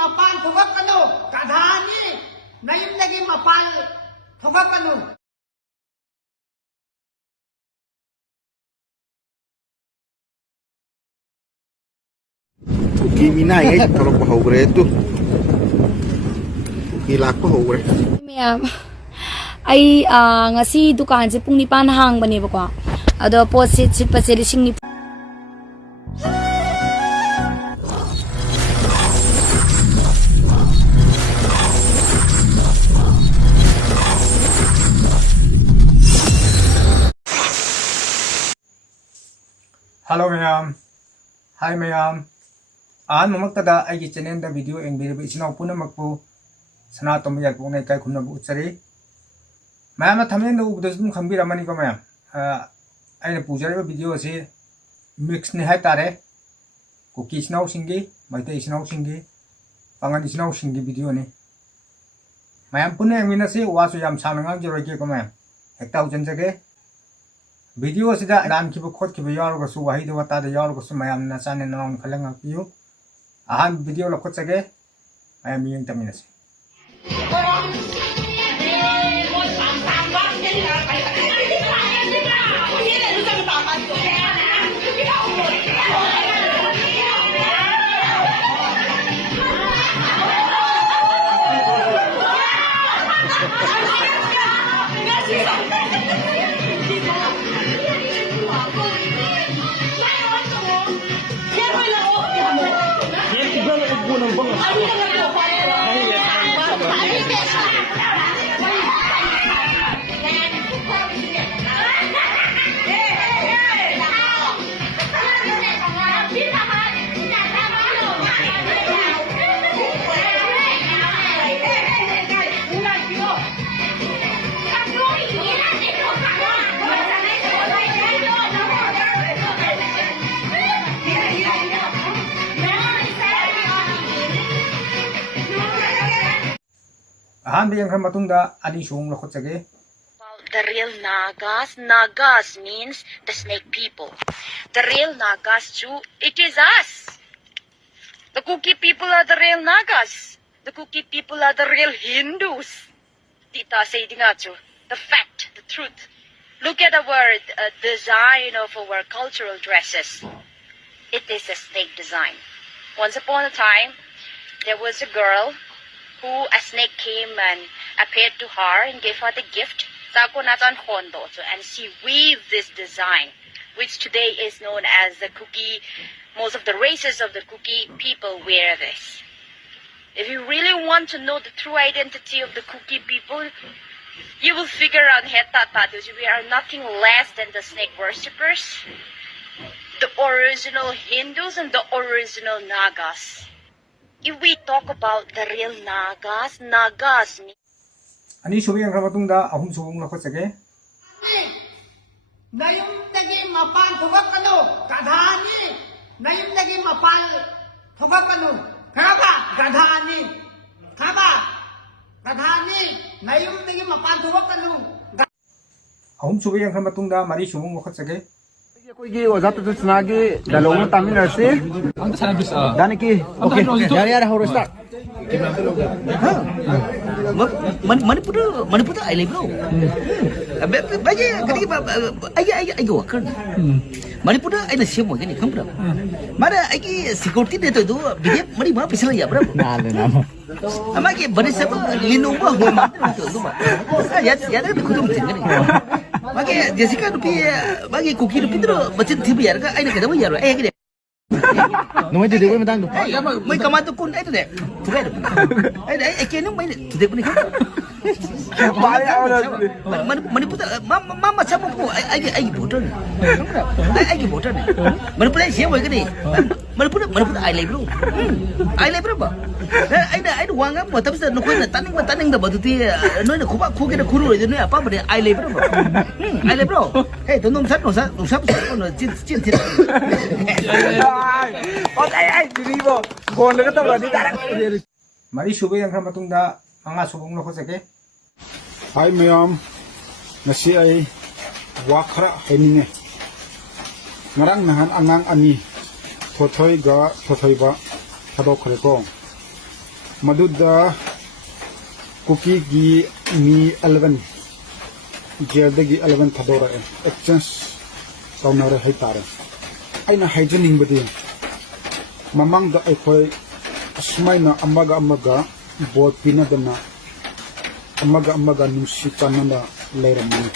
mapan thugak kanu kadhani nayim lagi mapan thugak kanu Kuki mina ya kalau pahugre itu Kuki laku hugre Ma'am, ay ngasi dukaan si pung nipan hang bani ba ko? Ado po si sing ni Hello mayam. Hi mayam. Mamaktada ay channel da video Yengbiyu isinaw puna magpo sana to mayag po ngay kay kumna bu utsari. Mayam na thamen do ubdas dum khambira mani ko mayam. Ay na puja ba video si mix ni hay tare. Kuki isinaw singi, Meitei isinaw singi, Pangal isinaw singi video ni. Mayam puna yang mina si wasu yam sanang jero ke ko mayam. Hekta ujan jage. Video sida dan kibu khot kibu yar go su wahi do wata de yar go su mayam na chane non khalang piu ahan video lo khot sage mayam yeng tamina se ahan biyang kram matungda ani sung lo khot sage the real Nagas. Nagas means the snake people. The real Nagas too, it is us. The Kuki people are the real Nagas. The Kuki people are the real Hindus. Tita say dingacho. The fact, the truth. Look at our design of our cultural dresses. It is a snake design. Once upon a time, there was a girl who a snake came and appeared to her and gave her the gift. And she weaved this design, which today is known as the Kuki. Most of the races of the Kuki people wear this. If you really want to know the true identity of the Kuki people, you will figure out that we are nothing less than the snake worshippers, the original Hindus and the original Nagas. If we talk about the real Nagas mean ani subi yang kram matungda ahum subung lo khot sage nayim lagi mapan thugak kanu kadhani nayim lagi mapan thugak kanu kaba kadhani nayim lagi mapan thugak kanu ahum subi yang kram matungda mari subung lo khot sage कोई वजह तो सुना कि दलों में तमिल से दाने की ओके यार हो रहा manipur ai lấy bro bây giờ cái gì worker manipur ai là siapa cái này không bro mà đây cái security đây tôi đó bây giờ mari mana pisah ya bro ama cái bani siapa lindung bah mana itu bro ya ada kudu macam ni Bagi Jessica rupi bagi Kuki rupi tu macam tiba ya kan? Aina kita bayar, gini. Nomor itu dia pun mentang tu. Ya, mai kamar tu kun itu deh. Tukai tu. Kena mai tu deh pun ni kan. Mana pun mama siapa pun, ai bodoh ni. Ai bodoh ni. Mana pun siapa ni? Mana pun ai lagi bro. Ai lagi berapa? Ai wang apa? Tapi saya nak tanding dah batu tu. Noi nak kupak kita kuru itu ni apa benda? Ai lagi berapa? Ai lagi bro. Hey, tu nom satu pun cint. ai diri bo kon le ka ta darang mari subi yang kram matungda anga subung lo khot sage hai mayam nasi ai wakhra heninge ngarang nahan angang ani thothoi ba thadok khare ko Maduda Kuki gi mi 11 Jerdagi 11 thadora exchange kaunare haitare aina haijening badi mamang da akhoi asmaina amaga bol pinadana amaga nusi chanana leiramani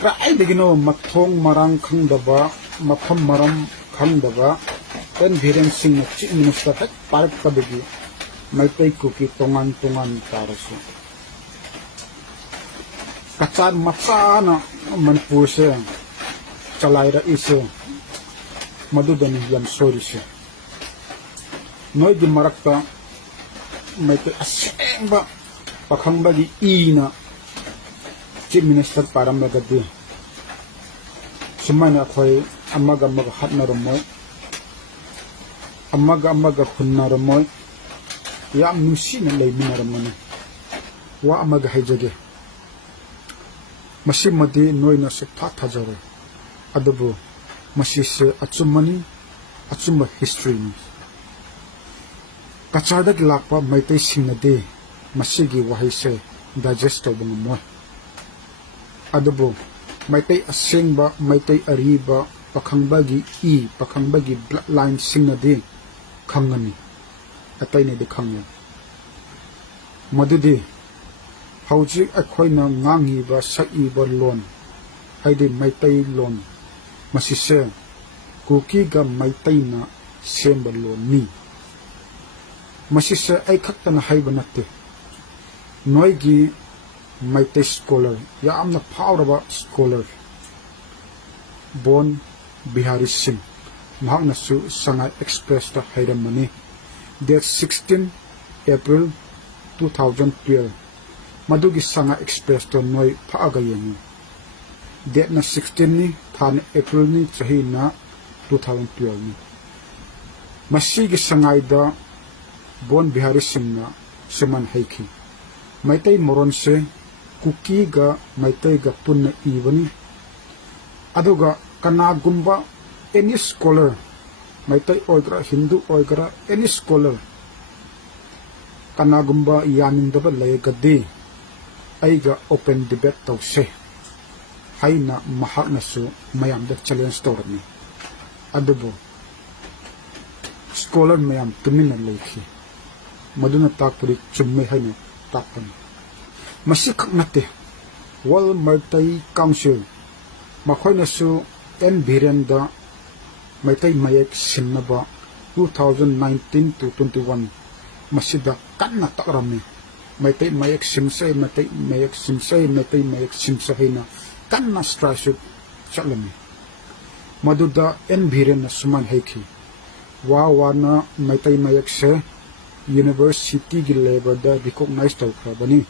krai digino mathong marang khangdaba mafam maram khangdaba ten viren sing chi minister tak park kadagi Meitei Kuki tongan tarasu kachan machana manipur se chalaira ise madudani yam sori se noi di marakta Meitei asengba pakhangba gi ina chief minister paramagadi sumana khoi amaga hatna romoy amaga khunna romoy yam nusi na leimina romani wa amaga haijage masimadi noina se thajare adabu masise achumani achumba history ni kachada lakpa Meitei singnade masigi wahise digest tobang mo adabu Meitei asengba Meitei ariba pakhangbagi pakhangbagi bloodline singnade khangani atai ne de khangya madudi hauji akhoina ngangi ba sai ba lon haide Meitei lon masise Kuki ga Meitei na semba lon ni masise ai khaktana haiba natte noigi Meitei scholar yamna phawraba scholar bon Bihari Singh mahakna su Sangai Express ta hairamani date 16 April 2012 madugi Sangai Express to noi phaaga yemi date na 16 ni than April ni chahi na 2012 ni masigi Sangai da bon Bihari Singh na seman haiki Meitei moron se Kuki ga Meitei ga punna ibani aduga Kanagumba any scholar Meitei oigra Hindu oigra any scholar Kanagumba yanindaba layagadi aiga open debate tawse haina mahakna su mayamda challenge tawrani adubu scholar mayam tumina leikhi maduna takpuri chumme haina takpan masik natte wal Meitei council makhoina su en birenda Meitei mayek sinnaba 2019 to 21 masida kanna takrami Meitei mayek simse Meitei mayek simse hina kanna strashuk chalami maduda en birena suman haiki wana Meitei mayek se university gi level da recognize tawkrabani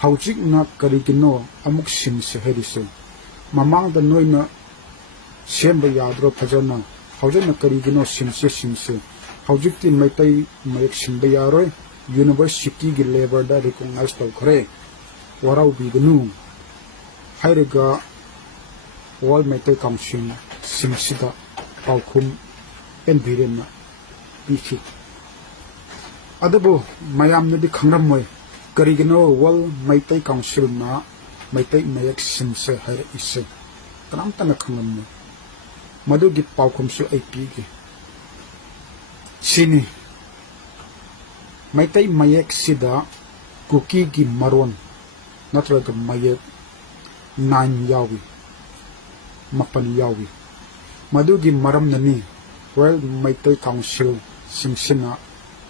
haujik na karigino amuk simse herise mamang da noina semba yadro phajana haujana karigino simse haujikti Meitei mayek simba yaroi university gi level da recognize tawkhare warau bignu hairega wal Meitei council simsida paukhum en birena pichi adabu mayam nadi khangramoi karigino wal Meitei council na Meitei mayek simse hair ise tanam tana khangam madugi paukhum su IP gi sini Meitei mayek sida Kuki gi maron natraga mayek 9 yawi mapan yawi madugi maram nani well Meitei council simsina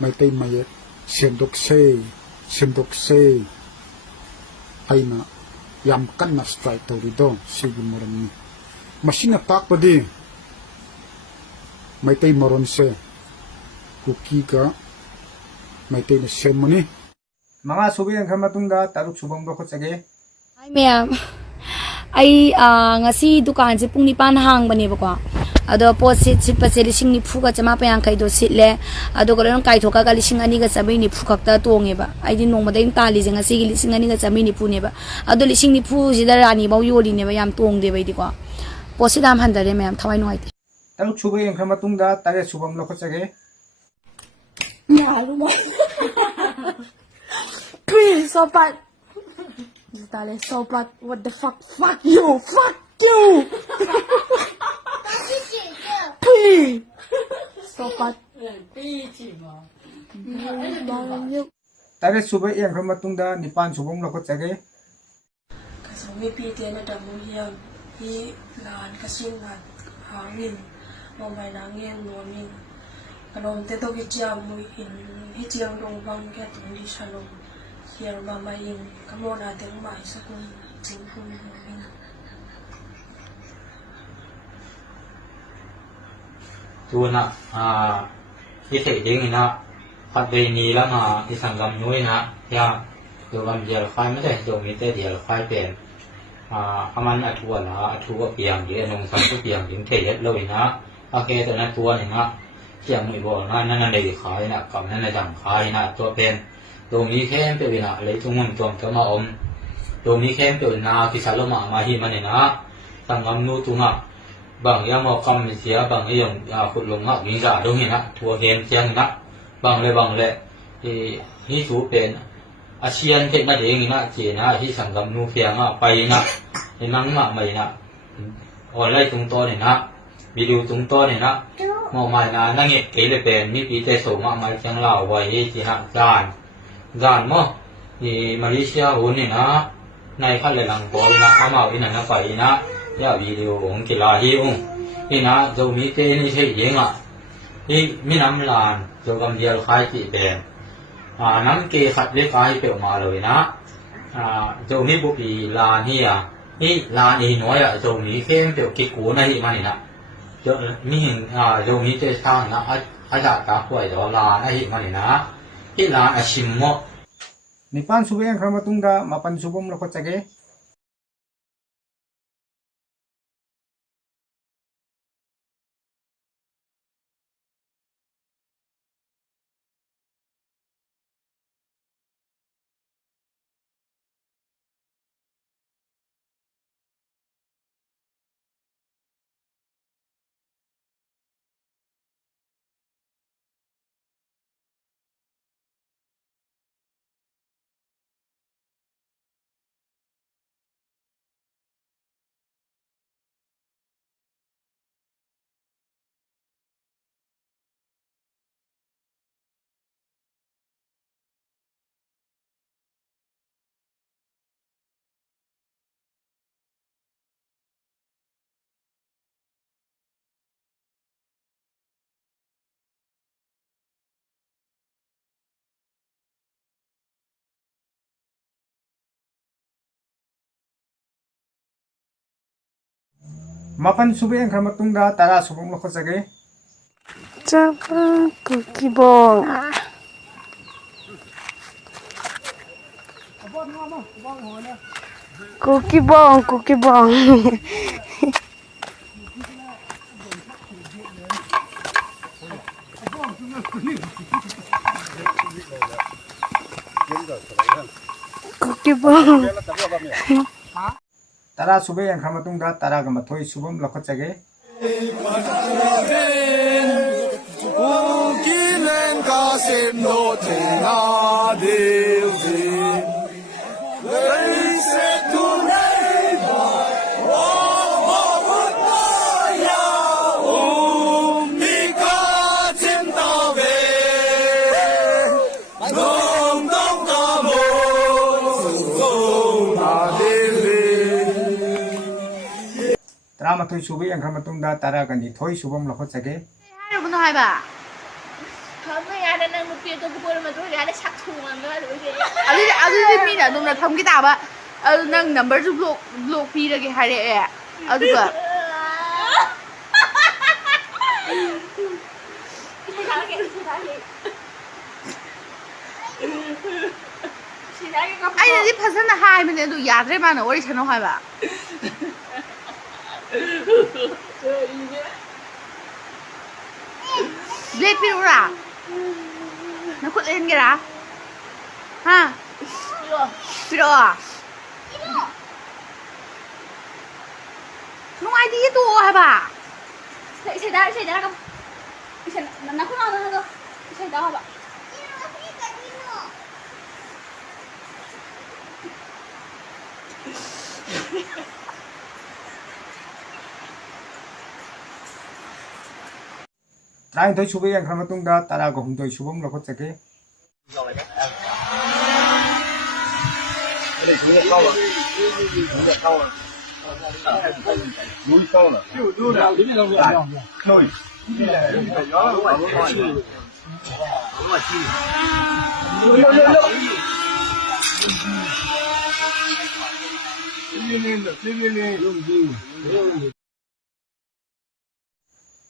Meitei mayek sendokse haina yam kanna strike tawrido sigi maramni masina takpadi Meitei maron se Kuki ga Meitei na semani mga subi ang kamatunga taruk subang bakot sage Hi ma'am. Ay ngasi dukan se pung 9 hangbanebako. Ado pot sitpa se 9,000 ga chama pa yang kai do sitle ado garo kai thoka ga 2,000 ga chabai ni phu khakta tongeba ai din nongma dain tali je ngasi gi 2,000 ga chamai ni phu neba ado 2,000 ji da rani bau yoli neba yam tong de bai di ko posidam handare ma'am thawai noi te taruk subi ang kamatunga tare subang bakot sage ya รู้มั้ย Please so bad Darling so bad what the fuck fuck you Please so bad Tare suba yang kram matungda nipan subong lokot jage Kasami pite na damuhiam hi lan kasin lan hangin mamay nangin nomin kanom te to kicham mu hin hi chiang dong bang ke tung di shalom hiar mamayin kamona teng mai sakun jing hun nomin Tuna ite ding na pat be ni la ma isangam nuai na ya do gam dial khai ma de do mi te dial khai pen aman athua na athua piang ye nong sam tu piang dim the yet lo na ake to na tua ni na chiang mi bo na na dei khai na kam na jang khai na to pen do mi khem pe na le tung mun tom to ma om do mi khem pe na ki sa lo ma hi ma ni na sangam nu tu na bang yang mau kam sia bang yang khut long ngak ni za do ni na thua hen chiang na bang le hi su pen ASEAN ke ma de ngi na che na hi sangam nu phia nga pai na ni nang ma mai na online tung to ni na video tung to ni na mo mai na nang e ke le pen mi pi te so ma mai chang lao wai hi chi ha gan mo ni Malaysia ho ni na nai kha le lang ko na ama wi na pai na ya video ong ki la hi ong ni na zo mi te ni che ye nga hi mi nam lan zo gam dial khai chi pen nắm kê khát lấy cái biểu mà rồi na dầu mi bố bị là hi là ni nói dầu mi khen biểu kịch cũ này mà nè dầu mi hình dầu mi chơi sang na ai đã cả quậy đó là này mà nè hi là sim mo nipan suba yang kram matungda mapan subong lokot jage mapan suba yang kram matungda tara subong lokot jage Japa Kuki bong Kuki bong Kuki bong tara suba yang kram matungda tara ga mathoi subom lokot jage tara mathoi suba yang kram matungda tara ga ni thoi subom lokot jage hai bunu hai ba Thame ya da nang nupi to ko ma to ya da sak thung ma ba lo je adu mi na dum na tham ki ta ba nang number ju block pi ra ge hai re adu ba ai da di phasan na hai me du ya dre ma na wari chano hai ba Blade pi ra nó khuất lên kìa đã ha Piro à nó ai đi tu hả bà chạy đó không chạy nó khuất nào rồi chạy đó hả bà ꯇꯔꯥꯅꯤꯊꯣꯏ ꯁꯨꯕ ꯌꯦꯡꯈ꯭ꯔ ꯃꯇꯨꯡꯗ ꯇꯔꯥꯒ ꯍꯨꯝꯗꯣꯏ ꯁꯨꯕ ꯑꯃꯨꯛ ꯂꯧꯈꯠꯆꯒꯦ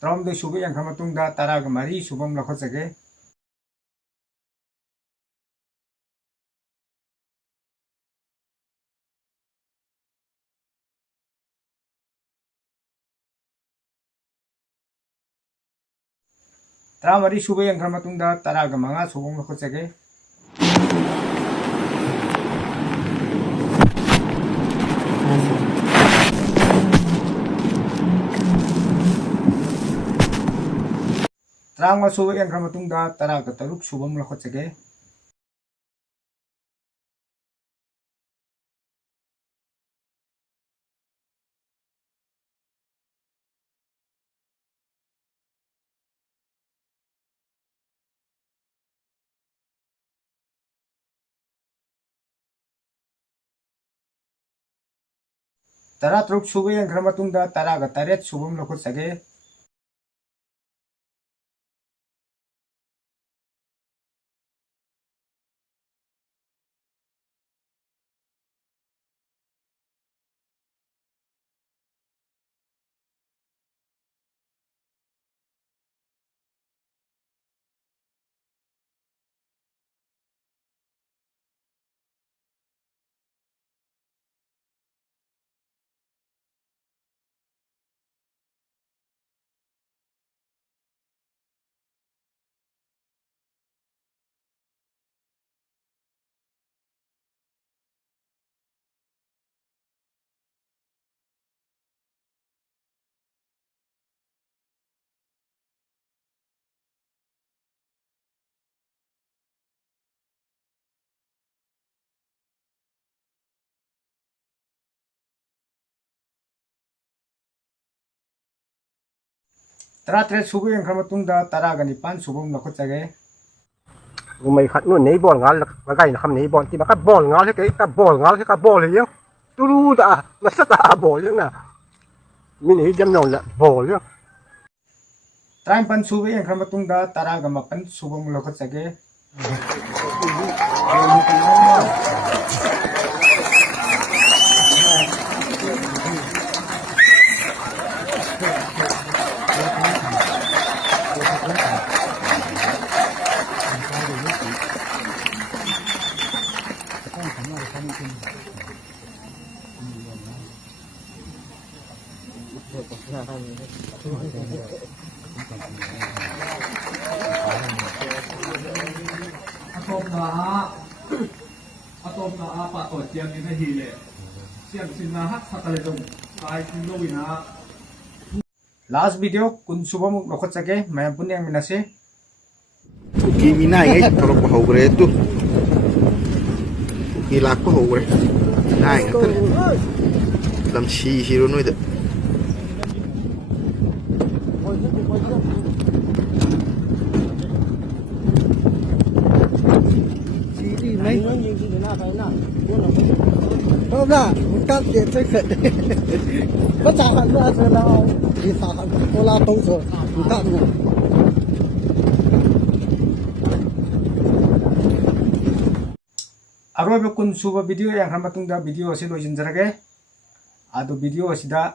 ꯇꯔꯥꯍꯨꯝꯗꯣꯏ ꯁꯨꯕ ꯌꯦꯡꯈ꯭ꯔ ꯃꯇꯨꯡꯗ ꯇꯔꯥꯒ ꯃꯔꯤ ꯁꯨꯕ ꯑꯃ ꯂꯧꯈꯠꯆꯒꯦ ꯇꯔꯥꯃꯔꯤ ꯁꯨꯕ ꯌꯦꯡꯈ꯭ꯔ ꯃꯇꯨꯡꯗ ꯇꯔꯥꯒ ꯃꯉꯥ ꯁꯨꯕ ꯑꯃ ꯂꯧꯈꯠꯆꯒꯦ ꯇꯔꯥꯃꯉꯥ ꯁꯨꯕ ꯌꯦꯡꯈ꯭ꯔ ꯃꯇꯨꯡꯗ ꯇꯔꯥꯒ ꯇꯔꯨꯛ ꯁꯨꯕ ꯑꯃ ꯂꯧꯈꯠꯆꯒꯦ ꯇꯔꯥꯇꯔꯨꯛ ꯁꯨꯕ ꯌꯦꯡꯈ꯭ꯔ ꯃꯇꯨꯡꯗ ꯇꯔꯥꯒ ꯇꯔꯦꯠ ꯁꯨꯕ ꯑꯃ ꯂꯧꯈꯠꯆꯒꯦ ꯇꯔꯥꯇꯔꯦꯠ ꯁꯨꯕ ꯌꯦꯡꯈ꯭ꯔ ꯃꯇꯨꯡꯗ ꯇꯔꯥꯒ ꯅꯤꯄꯥꯟ ꯁꯨꯕ ꯑꯃ ꯂꯧꯈꯠꯆꯒꯦ mày khát nuôi nấy bọn ngáo là cái nó không nấy bọn thì mà các bọn ngáo thế cái bọn ngáo thế các bọn này nhá tu lu đã mà rất là bọn chứ nè mình ấy dâm nòng là bọn chứ ꯇꯔꯥꯅꯤꯄꯥꯟ ꯁꯨꯕ ꯌꯦꯡꯈ꯭ꯔ ꯃꯇꯨꯡꯗ ꯇꯔꯥꯒ ꯃꯥꯄꯟ ꯁꯨꯕ ꯑꯃ ꯂꯧꯈꯠꯆꯒꯦ Last video kun suba muk lokhotsage mayam pun yang minase Kuki minai ngay kalau ko hogre tu Kuki lak ko hogre nai ngatur lam si ro noi da không là cắt điện sẽ khởi có trả hẳn ra rồi nào thì trả hẳn cô la tông rồi cắt ngủ aroba kun suba video yang khama tungda video ase lo jinjarage adu video asida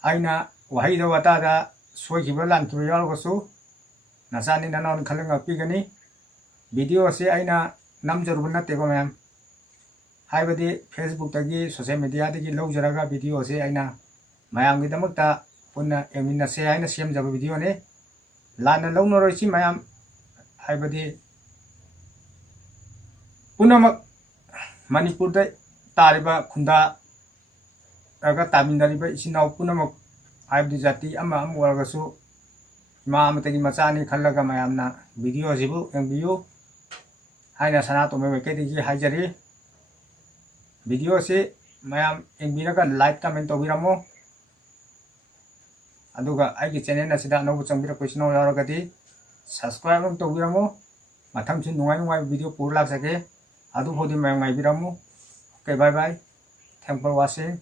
aina wahai da wata da soi khibra lan tu yal ko su nasani nanon khalanga pigani video ase aina namjaru na te ko ma'am haibadi facebook tagi social media tagi lojaraga video ase aina mayam gi damakta punna emina se aina semjaba video ne lana launaroi chi mayam haibadi punamak manipur da tariba khunda aga tamindariba isinau punamak haibadi jatti ama amwaraga su ma amatagi machani khallaga mayamna video jibu yengbiyu haina sana to me ke digi haijare video se mayam yengbiraga like comment tobiramo aduga aigi channel asida anobu changbira question yaragadi subscribe to biramu matham chi nungai nungai video pur lak sake adu hodi mai biramu okay bye bye thanks for watching